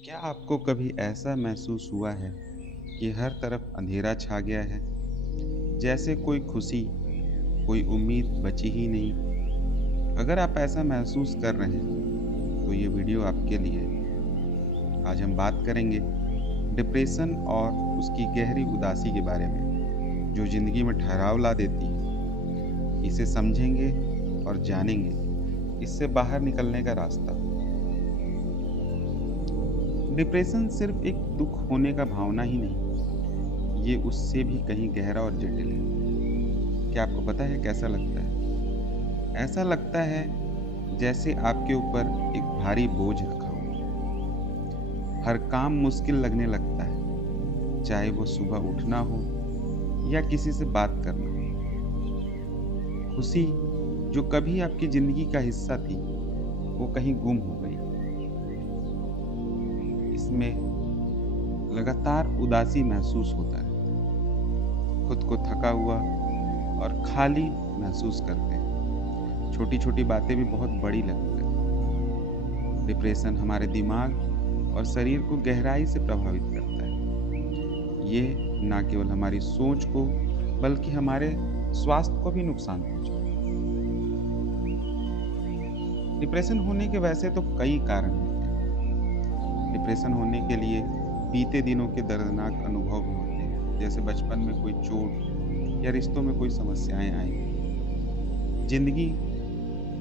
क्या आपको कभी ऐसा महसूस हुआ है कि हर तरफ अंधेरा छा गया है? जैसे कोई खुशी, कोई उम्मीद बची ही नहीं। अगर आप ऐसा महसूस कर रहे हैं, तो ये वीडियो आपके लिए है। आज हम बात करेंगे डिप्रेशन और उसकी गहरी उदासी के बारे में, जो ज़िंदगी में ठहराव ला देती है। इसे समझेंगे और जानेंगे इससे बाहर निकलने का रास्ता। डिप्रेशन सिर्फ एक दुख होने का भावना ही नहीं, ये उससे भी कहीं गहरा और जटिल है। क्या आपको पता है कैसा लगता है? ऐसा लगता है जैसे आपके ऊपर एक भारी बोझ रखा हो। हर काम मुश्किल लगने लगता है, चाहे वो सुबह उठना हो या किसी से बात करना हो। खुशी जो कभी आपकी जिंदगी का हिस्सा थी, वो कहीं गुम हो गई। इसमें लगातार उदासी महसूस होता है, खुद को थका हुआ और खाली महसूस करते हैं। छोटी छोटी बातें भी बहुत बड़ी लगती हैं। डिप्रेशन हमारे दिमाग और शरीर को गहराई से प्रभावित करता है। ये न केवल हमारी सोच को बल्कि हमारे स्वास्थ्य को भी नुकसान पहुंचाता है। डिप्रेशन होने के वैसे तो कई कारण होते हैं। डिप्रेशन होने के लिए बीते दिनों के दर्दनाक अनुभव भी होते हैं, जैसे बचपन में कोई चोट या रिश्तों में कोई समस्याएं आई। जिंदगी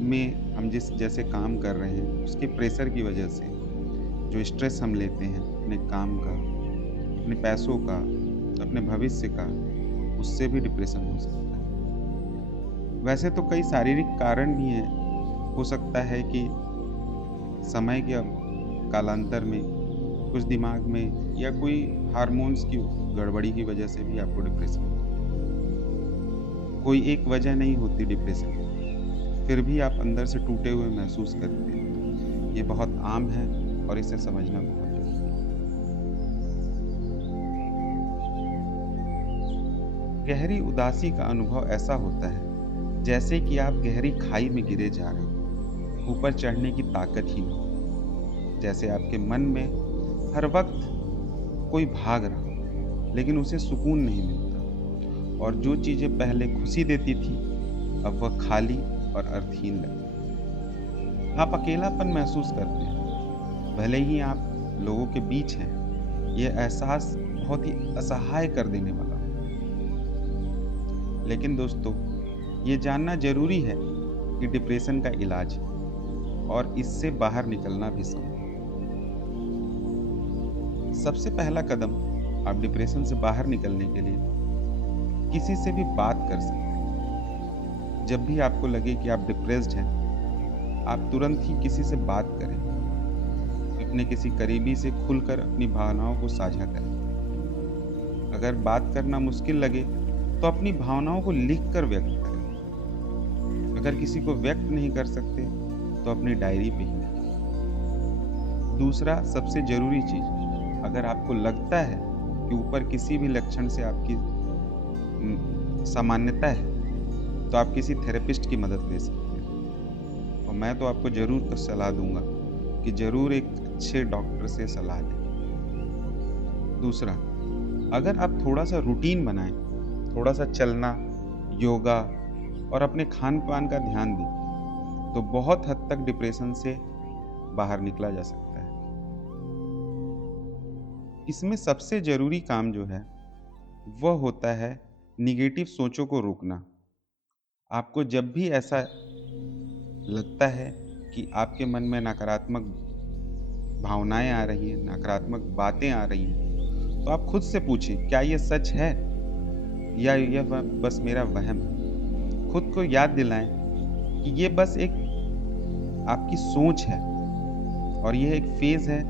में हम जिस जैसे काम कर रहे हैं उसके प्रेशर की वजह से जो स्ट्रेस हम लेते हैं अपने काम का, अपने पैसों का, अपने भविष्य का, उससे भी डिप्रेशन हो सकता है। वैसे तो कई शारीरिक कारण भी हैं। हो सकता है कि समय के कालांतर में कुछ दिमाग में या कोई हार्मोन्स की गड़बड़ी की वजह से भी आपको डिप्रेशन हो। कोई एक वजह नहीं होती डिप्रेशन की, फिर भी आप अंदर से टूटे हुए महसूस करते हैं। ये बहुत आम है और इसे समझना बहुत जरूरी है। गहरी उदासी का अनुभव ऐसा होता है जैसे कि आप गहरी खाई में गिरे जा रहे हो, ऊपर चढ़ने की ताकत ही नहीं। जैसे आपके मन में हर वक्त कोई भाग रहा हो, लेकिन उसे सुकून नहीं मिलता, और जो चीजें पहले खुशी देती थी अब वह खाली और अर्थहीन लगती। आप अकेलापन महसूस करते हैं, भले ही आप लोगों के बीच हैं। यह एहसास बहुत ही असहाय कर देने वाला हो। लेकिन दोस्तों, ये जानना जरूरी है कि डिप्रेशन का इलाज है और इससे बाहर निकलना भी संभव है। सबसे पहला कदम आप डिप्रेशन से बाहर निकलने के लिए किसी से भी बात कर सकते हैं। जब भी आपको लगे कि आप डिप्रेस्ड हैं, आप तुरंत ही किसी से बात करें। अपने किसी करीबी से खुलकर अपनी भावनाओं को साझा करें। अगर बात करना मुश्किल लगे तो अपनी भावनाओं को लिखकर व्यक्त करें। अगर किसी को व्यक्त नहीं कर सकते तो अपनी डायरी पे ही लिखें। दूसरा सबसे जरूरी चीज, अगर आपको लगता है कि ऊपर किसी भी लक्षण से आपकी सामान्यता है, तो आप किसी थेरेपिस्ट की मदद ले सकते हैं। और मैं तो आपको जरूर सलाह दूंगा कि जरूर एक अच्छे डॉक्टर से सलाह लें। दूसरा, अगर आप थोड़ा सा रूटीन बनाएं, थोड़ा सा चलना, योगा और अपने खान पान का ध्यान दें, तो बहुत हद तक डिप्रेशन से बाहर निकला जा सकता है। इसमें सबसे जरूरी काम जो है वह होता है निगेटिव सोचों को रोकना। आपको जब भी ऐसा लगता है कि आपके मन में नकारात्मक भावनाएं आ रही हैं, नकारात्मक बातें आ रही हैं, तो आप खुद से पूछें, क्या ये सच है या यह बस मेरा वहम है? खुद को याद दिलाएं कि ये बस एक आपकी सोच है और यह एक फेज है,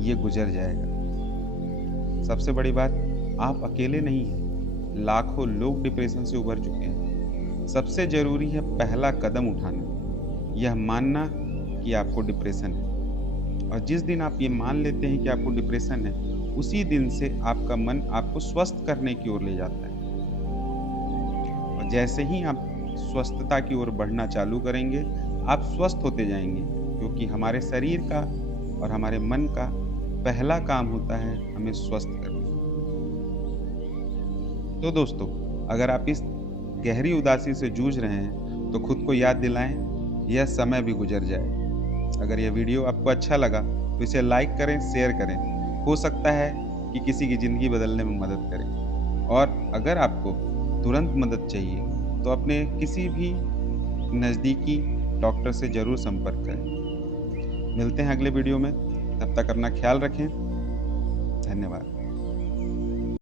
ये गुजर जाएगा। सबसे बड़ी बात, आप अकेले नहीं हैं। लाखों लोग डिप्रेशन से उभर चुके हैं। सबसे जरूरी है पहला कदम उठाना, यह मानना कि आपको डिप्रेशन है। और जिस दिन आप ये मान लेते हैं कि आपको डिप्रेशन है, उसी दिन से आपका मन आपको स्वस्थ करने की ओर ले जाता है। और जैसे ही आप स्वस्थता की ओर बढ़ना चालू करेंगे, आप स्वस्थ होते जाएंगे, क्योंकि हमारे शरीर का और हमारे मन का पहला काम होता है हमें स्वस्थ करना। तो दोस्तों, अगर आप इस गहरी उदासी से जूझ रहे हैं, तो खुद को याद दिलाएं, यह समय भी गुजर जाए। अगर यह वीडियो आपको अच्छा लगा, तो इसे लाइक करें, शेयर करें। हो सकता है कि किसी की ज़िंदगी बदलने में मदद करे। और अगर आपको तुरंत मदद चाहिए, तो अपने किसी भी नज़दीकी डॉक्टर से ज़रूर संपर्क करें। मिलते हैं अगले वीडियो में, तब तक अपना ख्याल रखें। धन्यवाद।